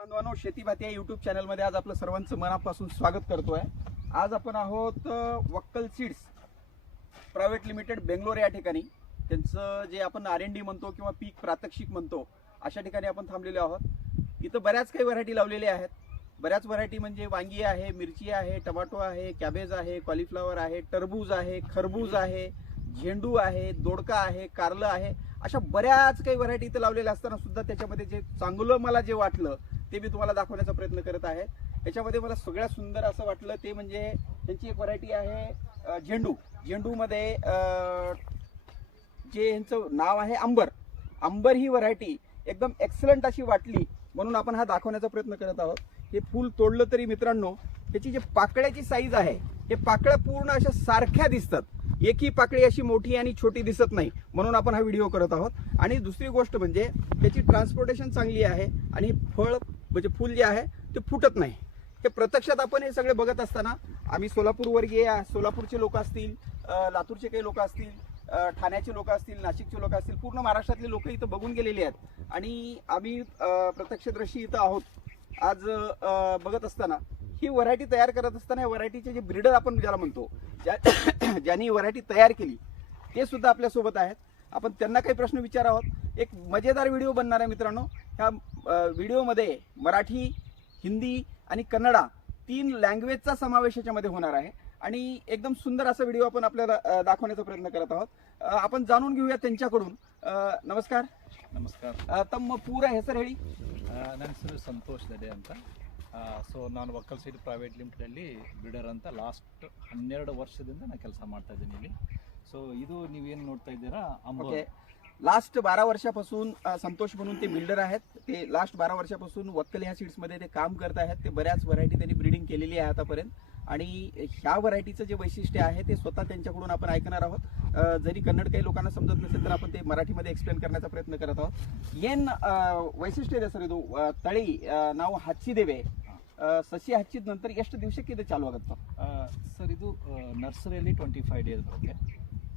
बांधवांनो शेती भाती या युट्यूब चॅनलमध्ये आज आपलं सर्वांचं मनापासून स्वागत करतोय. आज आपण आहोत Vakkal seeds private limited Bangalore या ठिकाणी. त्यांचं जे आपण आर एन डी म्हणतो किंवा पीक प्रात्यक्षिक म्हणतो अशा ठिकाणी आपण थांबलेलो आहोत. इथं बऱ्याच काही व्हरायटी लावलेल्या आहेत. बऱ्याच व्हरायटी म्हणजे वांगी आहे मिरची आहे टमाटो आहे कॅबेज आहे कॉलीफ्लॉवर आहे टरबूज आहे खरबूज आहे झेंडू आहे दोडका आहे कारलं आहे अशा बऱ्याच काही व्हरायटी इथं लावलेल्या असताना सुद्धा त्याच्यामध्ये जे चांगलं मला जे वाटलं ते मी तुम्हाला दाखवण्याचा प्रयत्न करत आहे. त्याच्यामध्ये मला सगळ्यात सुंदर असं वाटलं ते म्हणजे त्यांची एक व्हरायटी आहे झेंडू. झेंडूमध्ये जे यांचं नाव आहे अंबर. अंबर ही व्हरायटी एकदम एक्सलंट अशी वाटली म्हणून आपण हा दाखवण्याचा प्रयत्न करत आहोत. हे फूल तोडलं तरी मित्रांनो त्याची जी पाकळ्याची साईज आहे हे पाकळ्या पूर्ण अशा सारख्या दिसतात. एकही पाकळी अशी मोठी आणि छोटी दिसत नाही म्हणून आपण हा व्हिडिओ करत आहोत. आणि दुसरी गोष्ट म्हणजे त्याची ट्रान्सपोर्टेशन चांगली आहे आणि फळ म्हणजे फूल जे आहे ते फुटत नाही. हे प्रत्यक्षात आपण हे सगळे बघत असताना आम्ही सोलापूरवर्गीय सोलापूरचे लोक असतील लातूरचे काही लोक असतील ठाण्याचे लोक असतील नाशिकचे लोक असतील पूर्ण महाराष्ट्रातले लोक इथं बघून गेलेले आहेत. आणि आम्ही प्रत्यक्षदर्शी इथं आहोत. आज बघत असताना ही व्हरायटी तयार करत असताना या व्हरायटीचे जे ब्रीडर आपण ज्याला म्हणतो ज्या ज्यांनी व्हरायटी तयार केली ते सुद्धा आपल्यासोबत आहेत. आपण त्यांना काही प्रश्न विचार आहोत एक मजेदार व्हिडिओ बनणार आहे मित्रांनो. ह्या व्हिडिओमध्ये मराठी हिंदी आणि कन्नडा तीन लँग्वेजचा समावेश याच्यामध्ये होणार आहे आणि एकदम सुंदर असा व्हिडिओ आपण आपल्याला अ, दाखवण्याचा प्रयत्न करत आहोत अ, आपण जाणून घेऊया त्यांच्याकडून अ, नमस्कार ನಮಸ್ಕಾರ ಅ, ತಮ್ಮ ಪೂರ ಹೆಸರು ಹೇಳಿ ಆ, ನನ್ನ ಹೆಸರು ಸಂತೋಷ್ ದಡೆ ಅಂತ ಸೊ ನಾನು ವಕ್ಕಲ್ ಸೈಡ್ ಪ್ರೈವೇಟ್ ಲಿಮಿಟೆಡಲ್ಲಿ ಬ್ರಿಡರ್ ಅಂತ ಲಾಸ್ಟ್ ಹನ್ನೆರಡು ವರ್ಷದಿಂದ ನಾನು ಕೆಲಸ ಮಾಡ್ತಾ ಇದ್ದೀನಿ ಇಲ್ಲಿ ಸೊ ಇದು ನೀವೇನು ನೋಡ್ತಾ ಇದ್ದೀರಾ ಅಂಬ ओके लास्ट बारा वर्षापासून अ, संतोष म्हणून ते बिल्डर आहेत ते लास्ट बारा वर्षापासून वक्कल ह्या सीड्समध्ये ते काम करत आहेत ते बऱ्याच व्हरायटी त्यांनी ब्रिडिंग केलेली आहे आतापर्यंत आणि ह्या व्हरायटीचं जे वैशिष्ट्य आहे ते स्वतः त्यांच्याकडून आपण ऐकणार आहोत अ, जरी कन्नड काही लोकांना समजत नसेल तर आपण ते मराठीमध्ये एक्सप्लेन करण्याचा प्रयत्न करत आहोत ಏನ್ ಆ, ವೈಶಿಷ್ಟ್ಯ ಇದೆ ಸರ್ ಇದು ಆ, ತಳಿ ಆ, ನಾವು ಹಚ್ಚಿದ್ದೇವೆ ಆ, ಸಸಿ ಹಚ್ಚಿದ ನಂತರ ಎಷ್ಟು ದಿವಸಕ್ಕೆ ಇದು ಚಾಲು ಆಗುತ್ತೆ ಸರ್ ಇದು ನರ್ಸರಿಯಲ್ಲಿ ಟ್ವೆಂಟಿ ಫೈವ್ ಡೇಸ್ ಬರುತ್ತೆ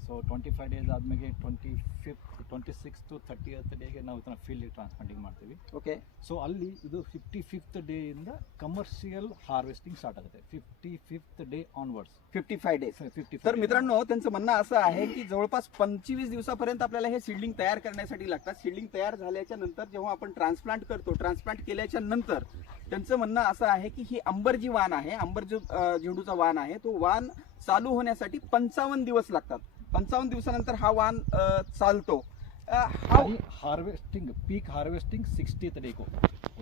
ಸೊ ಟ್ವೆಂಟಿ ಫೈವ್ ಡೇಸ್ ಆದಮೇಲೆ twenty fifth twenty six to thirtieth ಡೇಗೆ ನಾವು ಇದನ್ನ ಫೀಲ್ಡಿಗೆ ಟ್ರಾನ್ಸ್ಪ್ಲಾಂಟಿಂಗ್ ಮಾಡ್ತೀವಿ ओके ಸೊ ಅಲ್ಲಿ ಇದು ಫಿಫ್ಟಿ ಫಿಫ್ತ್ ಡೇಯಿಂದ ಕಮರ್ಷಿಯಲ್ ಹಾರ್ವೆಸ್ಟಿಂಗ್ ಸ್ಟಾರ್ಟ್ ಆಗುತ್ತೆ fifty fifth day onwards fifty five days fifty तर मित्रांनो त्यांचं म्हणणं असं आहे की जवळपास पंचवीस दिवसापर्यंत आपल्याला हे सीडलिंग तयार करण्यासाठी लागतात सीडलिंग तयार झाल्याच्या नंतर जेव्हा आपण ट्रान्सप्लांट करतो ट्रान्सप्लांट केल्याच्या नंतर त्यांचं म्हणणं असं आहे की ही अंबर जी वाण आहे अंबर जो अं, झेंडूचा वाण आहे तो वाण चालू होण्यासाठी पंचावन्न दिवस लागतात पंचावन्न दिवसानंतर हा वाण अं, चालतो अं, हा आणि हार्वेस्टिंग पीक हार्वेस्टिंग सिक्स्टीथ डे को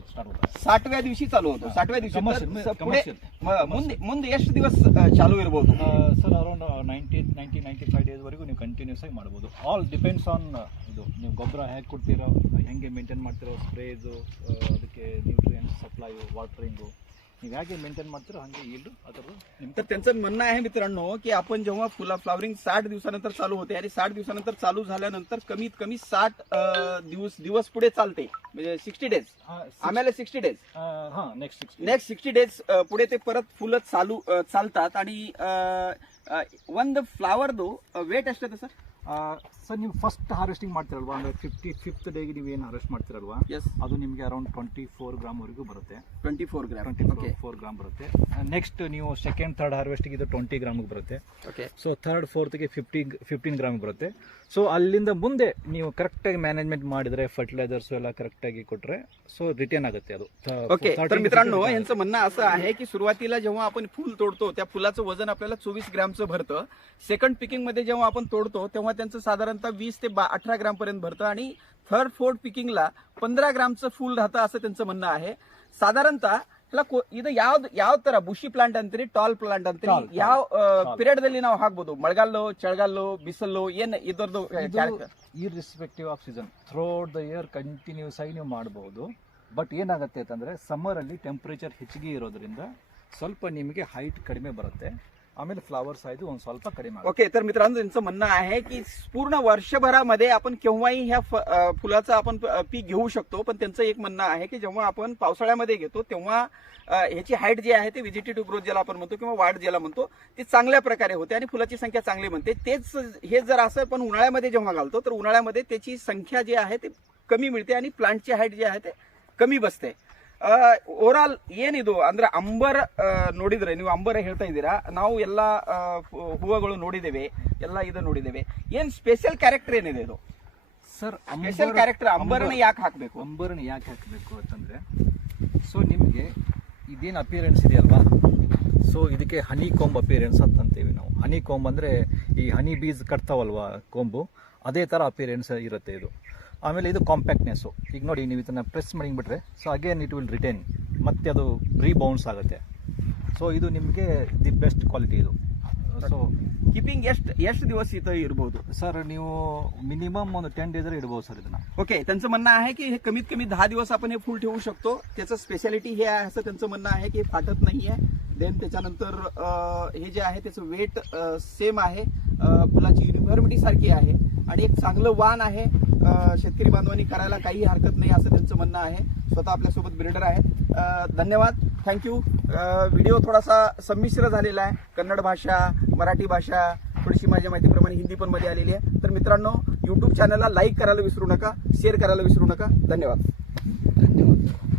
स्टार्ट होता है साठव्या दिवशी चालू होतो साठव्या दिवशी Commercial, तर commercial, पुढे commercial. म- ಮುಂದೆ ಮುಂದೆ ಎಷ್ಟು ದಿವಸ ಅಹ್, ಚಾಲು ಇರಬಹುದು sir around ninety ninety ninety five ಡೇಸ್ವರೆಗೂ ನೀವು ಕಂಟಿನ್ಯೂಸ್ ಆಗಿ ಮಾಡ್ಬೋದು ಆಲ್ ಡಿಪೆಂಡ್ಸ್ ಆನ್ ಇದು ನೀವು ಗೊಬ್ಬರ ಹೇಗೆ ಕೊಡ್ತೀರೋ ಹೆಂಗೆ ಮೇಂಟೈನ್ ಮಾಡ್ತಿರೋ ಸ್ಪ್ರೇಸು ಅದಕ್ಕೆ ನ್ಯೂಟ್ರಿಯೆಂಟ್ಸ್ ಸಪ್ಲೈಯು ವಾಟ್ರಿಂಗು ನೀವು ಹೇಗೆ ಮೇಂಟೈನ್ ಮಾಡ್ತೀರೋ ಹಾಗೆ ಈಲ್ಡು ಅದರದ್ದು तर ನಿಮ್ಮ त्यांचं म्हणणं आहे मित्रांनो की आपण जेव्हा फुला फ्लावरिंग साठ दिवसानंतर चालू होते आणि साठ दिवसानंतर चालू झाल्यानंतर कमीत कमी साठ अं, दिवस दिवस पुढे चालते म्हणजे सिक्स्टी डेज आम्हाला सिक्स्टी डेज ಹಾಂ next six next sixty days पुढे ते परत फुलं चालू अं, चालतात आणि अं, अं, ಒಂದು ಫ್ಲವರ್ದು ವೇಟ್ ಎಷ್ಟಿದೆ ಸರ್ ಸರ್ ನೀವು ಫಸ್ಟ್ ಹಾರ್ವೆಸ್ಟಿಂಗ್ ಮಾಡ್ತಿರಲ್ವಾ? ಅಂದರೆ ಫಿಫ್ಟಿ ಫಿಫ್ತ್ ಡೇಗೆ ನೀವು ಏನು ಹಾರ್ವೆಸ್ಟ್ ಮಾಡ್ತಿರಲ್ವಾ? ಎಸ್ ಅದು ನಿಮಗೆ ಅರೌಂಡ್ ಟ್ವೆಂಟಿ ಫೋರ್ ಗ್ರಾಮ್ವರೆಗೂ ಬರುತ್ತೆ. Twenty four gram twenty okay four gram ಬರುತ್ತೆ ನೆಕ್ಸ್ಟ್ ನೀವು ಸೆಕೆಂಡ್ ಥರ್ಡ್ ಹಾರ್ವೆಸ್ಟಿಗೆ ಇದು ಟ್ವೆಂಟಿ ಗ್ರಾಮಿಗೆ ಬರುತ್ತೆ. ಓಕೆ ಸೊ ಥರ್ಡ್ ಫೋರ್ತ್ಗೆ ಫಿಫ್ಟಿ ಫಿಫ್ಟೀನ್ ಗ್ರಾಮ್ ಬರುತ್ತೆ. ಸೊ ಅಲ್ಲಿಂದ ಮುಂದೆ ನೀವು ಕರೆಕ್ಟಾಗಿ ಮ್ಯಾನೇಜ್ಮೆಂಟ್ ಮಾಡಿದ್ರೆ ಫರ್ಟಿಲೈಸರ್ಸ್ ಎಲ್ಲ ಕರೆಕ್ಟಾಗಿ ಕೊಟ್ಟರೆ ಸೊ ರಿಟರ್ನ್ ಆಗುತ್ತೆ ಅದು ओके तर मित्रांनो यांचं म्हणणं असं आहे की सुरुवातीला जेव्हा आपण फुल तोडतो त्या फुलाचं वजन आपल्याला चोवीस ग्रॅमचं भरतं सेकंड पिकिंग मध्ये जेव्हा आपण तोडतो तेव्हा त्यांचं साधारणतः वीस ते बा अठरा ग्रॅम पर्यंत भरतं आणि थर्ड फोर्थ पिकिंगला पंधरा ग्रामचं फुल राहतं असं त्यांचं म्हणणं आहे ಸಾಧಾರಣತಃ ಇಲ್ಲ ಕೊ- ಇದು ಯಾವ್ದು ಯಾವ ತರ ಬುಷಿ ಪ್ಲಾಂಟ್ ಅಂತೀರಿ ಟಾಲ್ ಪ್ಲಾಂಟ್ ಅಂತೀರಿ? ಯಾವ ಪಿರಿಯಡ್ ಪೀರಿಯಡ್ ದಲ್ಲಿ ನಾವು ಹಾಕ್ಬೋದು? ಮಳೆಗಾಲ ಚಳಿಗಾಲ ಬಿಸಿಲು ಏನ್ ಇದರದ್ದು ಈ respective of season throughout the year continuous ಆಗಿ ನೀವು ಮಾಡಬಹುದು ಬಟ್ ಏನಾಗುತ್ತೆ ಅಂತಂದ್ರೆ ಸಮ್ಮರ್ ಅಲ್ಲಿ ಟೆಂಪರೇಚರ್ ಹೆಚ್ಚಿಗೆ ಇರೋದ್ರಿಂದ ಸ್ವಲ್ಪ ನಿಮಗೆ ಹೈಟ್ ಕಡಿಮೆ ಬರುತ್ತೆ. ಆಮೇಲೆ ಫ್ಲವರ್ ಸೈಜ್ ಒಂದ್ ಸ್ವಲ್ಪ ಕಡಿಮೆ ಆಗುತ್ತೆ ओके तर मित्रांनो त्यांचं म्हणणं आहे की पूर्ण वर्षभरामध्ये आपण केव्हाही ह्या फ- अं, फुलाचं आपण प- पीक घेऊ शकतो पण त्यांचं एक म्हणणं आहे की जेव्हा आपण पावसाळ्यामध्ये घेतो तेव्हा अं, ह्याची हाईट जी आहे ते व्हिजिटेटिव्ह ग्रोथ ज्याला आपण म्हणतो किंवा वाढ ज्याला म्हणतो ती चांगल्या प्रकारे होते आणि फुलाची संख्या चांगली म्हणते तेच हे जर असं पण उन्हाळ्यामध्ये जेव्हा घालतो तर उन्हाळ्यामध्ये त्याची संख्या जी आहे ते कमी मिळते आणि प्लांटची हाईट जी आहे ते कमी बसते ಓವರಾಲ್ ಏನಿದು? ಅಂದ್ರೆ ಅಂಬರ್ ನೋಡಿದ್ರೆ ನೀವು ಅಂಬರ ಹೇಳ್ತಾ ಇದ್ದೀರಾ? ನಾವು ಎಲ್ಲ ಹೂವಗಳು ನೋಡಿದ್ದೇವೆ ಎಲ್ಲ ಇದು ನೋಡಿದ್ದೇವೆ. ಏನ್ ಸ್ಪೆಷಲ್ ಕ್ಯಾರೆಕ್ಟರ್ ಏನಿದೆ ಇದು? ಸರ್ ಸ್ಪೆಷಲ್ ಕ್ಯಾರೆಕ್ಟರ್ ಅಂಬರ್ನ ಯಾಕೆ ಹಾಕ್ಬೇಕು? ಅಂಬರನ್ನ ಯಾಕೆ ಹಾಕಬೇಕು ಅಂತಂದ್ರೆ ಸೊ ನಿಮಗೆ ಇದೇನು ಅಪಿಯರೆನ್ಸ್ ಇದೆಯಲ್ವಾ? ಸೊ ಇದಕ್ಕೆ ಹನಿ ಕೊಂಬ್ ಅಪಿಯರೆನ್ಸ್ ಅಂತ ಅಂತೀವಿ ನಾವು. ಹನಿ ಕೊಂಬ್ ಅಂದರೆ ಈ ಹನಿ ಬೀಸ್ ಕಟ್ತಾವಲ್ವಾ ಕೊಂಬು? ಅದೇ ಥರ ಅಪಿಯರೆನ್ಸ್ ಇರುತ್ತೆ ಇದು. ಆಮೇಲೆ ಇದು ಕಾಂಪ್ಯಾಕ್ಟ್ನೆಸ್ಸು ಈಗ ನೋಡಿ ನೀವು ಇದನ್ನು ಪ್ರೆಸ್ ಮಾಡಿಬಿಟ್ರೆ so again it will retain ಮತ್ತೆ ಅದು ರೀಬೌನ್ಸ್ ಆಗುತ್ತೆ. ಸೊ ಇದು ನಿಮಗೆ ದಿ ಬೆಸ್ಟ್ ಕ್ವಾಲಿಟಿ ಇದು. ಸೊ ಕೀಪಿಂಗ್ ಎಷ್ಟು ಎಷ್ಟು ದಿವಸ ಇತ ಇರ್ಬೋದು? सर ನೀವು मिनिमम ಒಂದು टेन डेज इडबाव सर इतना ओके त्यांचं म्हणणं आहे की हे कमीत कमी दहा दिवस आपण हे फुल ठेवू शकतो. त्याचं स्पेशालिटी हे आहे असं त्यांचं म्हणणं आहे की हे फाटत नाही आहे. देन त्याच्यानंतर अं, हे जे आहे त्याचं वेट सेम आहे. अं, फुलाची युनिव्हर्सिटी सारखी आहे. आणि एक चांगलं वाण आहे. शेतकरी बांधवांनी करायला काही हरकत नाही असं त्यांचं म्हणणं आहे. स्वतः आपल्यासोबत बिल्डर आहेत. धन्यवाद. थँक्यू व्हिडिओ थोडासा संमिश्र झालेला आहे. कन्नड भाषा मराठी भाषा थोडीशी माझ्या माहितीप्रमाणे हिंदी पण मध्ये आलेली आहे. तर मित्रांनो युट्यूब चॅनलला लाईक करायला विसरू नका शेअर करायला विसरू नका. धन्यवाद. धन्यवाद.